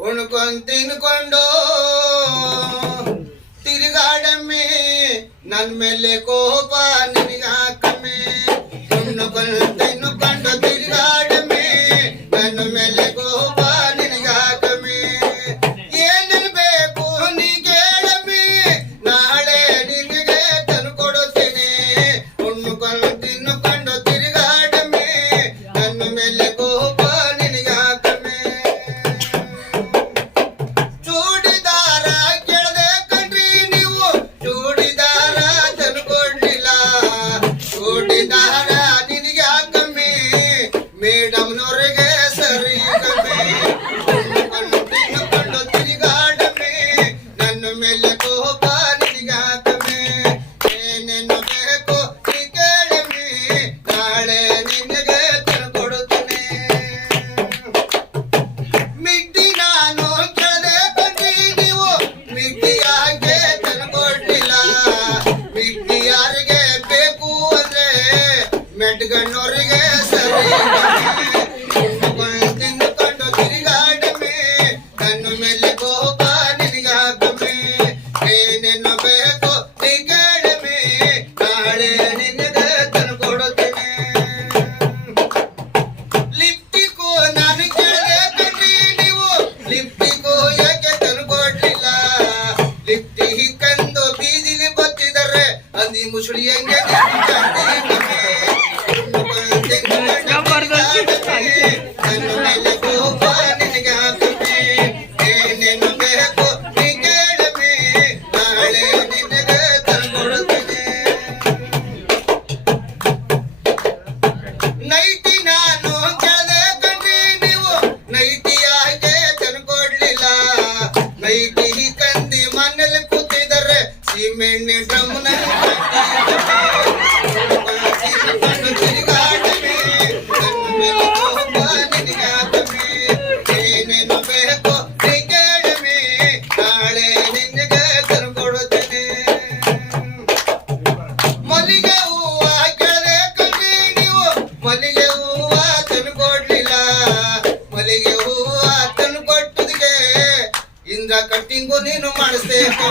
ಉಣ್ಕೊಂಡ್ ತಿನ್ಕೊಂಡು ತಿರುಗಾಡಮ್ಮೆ ನನ್ ಮೇಲೆ ಕೋಪ ನಿನಗಾಕಮ್ಮೆ ಉಣ್ಕೊಂಡ್ ತಿನ್ಕೊಂಡು ತಿರುಗಾಡಮ್ಮೆ ನನ್ನ ಮೇಲೆ ಕೋಪ ನಿನಗಾಕಮ್ಮೆ ಏನನ್ ಬೇಕು ನೀ ಕೇಳಮ್ಮೆ ನಾಳೆ ನಿನಗೆ ತಂದು ಕೊಡುತ್ತೇನೆ ಉಣ್ಕೊಂಡ್ ತಿನ್ಕೊಂಡು ತಿರುಗಾಡಮ್ಮೆ ನನ್ನ ಮೇಲೆ ಕೋಪ ನಿನಗಾಕಮ್ಮೆ ಚೂಡಿದಾರ ಕೇಳದೆ ಕಣ್ರಿ ನೀವು ಚೂಡಿದಾರ ತಂದ್ಕೊಡ್ಲಿಲ್ಲ ಚೂಡಿದಾರ ನಿನಗೆ ಹಾಕಮ್ಮಿ ಮೇಡಮ್ನವ್ರಿಗೆ ಸರಿ ಕಮ್ಮಿ ತಿನ್ಕೊಂಡು ತಿರುಗಾಡಮ್ಮಿ ನನ್ನ ಮೇಲೆ ಕೋಪ ನಿನಗೆ ಹಾಕಮ್ಮಿ ಏನೇನು ಬೇಕು ನೀ ಕೇಳಮ್ಮಿ ನಾಳೆ ನಿನಗೆ ತಂದ್ಕೊಡುತ್ತೇನೆ ಮಿಡ್ಡಿ ನಾನು ಕೇಳದೆ ಕಣ್ರಿ ನೀವು ಮಿಡ್ಡಿಯಾಗೆ ತಂದ್ಕೊಡ್ಲಿಲ್ಲ ಮಿಡ್ಡಿ ಯಾರಿಗೆ ಬೇಕು ಅಂದ್ರೆ ಮೆಟ್ಗಣ್ಣವ್ರಿಗೆ ಸರಿ ತಿಂದುಕೊಂಡು ತಿರುಗಾಡಮ್ಮೆ ನನ್ನ ಮೇಲೆ ಕೋಪ ನಿನಗಾಕಮ್ಮೆ ಏನೇನು ಬೇಕು ನೀ ಕೇಳಮ್ಮೆ ನಾಳೆ ನಿನಗೆ ತಂದ್ಕೊಡುತ್ತೇನೆ ಲಿಪ್ಟಿಗೂ ನಾನು ಕೇಳದೆ ಕಣ್ರಿ ನೀವು ಲಿಪ್ಟಿಗೂ ಯಾಕೆ ತಂದ್ಕೊಡ್ಲಿಲ್ಲ ಲಿಪ್ಟಿ ಕಂದು ಬೀದಿಲಿ ಬತ್ತಿದರೆ ಅಂದಿ ಮುಸುಳಿ ಹಂಗೆ ನನ್ನ ಮೇಲೆ ಕೋಪ ನಿನಗೆ ಹಾಕಮ್ಮೆ ಏನೇನು ಬೇಕು ನೀ ಕೇಳಮ್ಮೆ ನಾಳೆ ನಿನಗೆ ತಂದ್ಕೊಡುತ್ತೇನೆ ನೈಟಿ ನಾನು ಕೇಳದೆ ಕಣ್ರಿ ನೀವು ನೈಟಿಯಾಗೆ ತಂದ್ಕೊಡ್ಲಿಲ್ಲ ನೈಟಿ ಕಂದಿ ಮನೇಲಿ ಕೂತಿದ್ದಾರೆ ಸಿಮೆಣ್ಣೆ ಡ್ರಮ್ನಲ್ಲಿ ತಿರುಗಾಡಮ್ಮೆ ನನ್ನ ಮೇಲೆ ಕೋಪ ನಿನಗೆ ಹಾಕಮ್ಮೆ ಏನೇನು ಬೇಕು ನೀ ಕೇಳಮ್ಮೆ ನಾಳೆ ನಿನಗೆ ತಂದ್ಕೊಡುತ್ತೇನೆ ಮಲ್ಲಿಗೆ ಹೂವ ಕೇಳದೆ ಕಣ್ರಿ ನೀವು ಮಲ್ಲಿಗೆ ಹೂವ ತಂದ್ಕೊಡ್ಲಿಲ್ಲ ಮಲ್ಲಿಗೆ ಹೂವ ತಂದ್ಕೊಟ್ಟದಿಗೆ ಇಂದ್ರ ಕಟ್ಟಿಂಗು ನೀನು ಮಾಡಿಸ್ಬೇಕು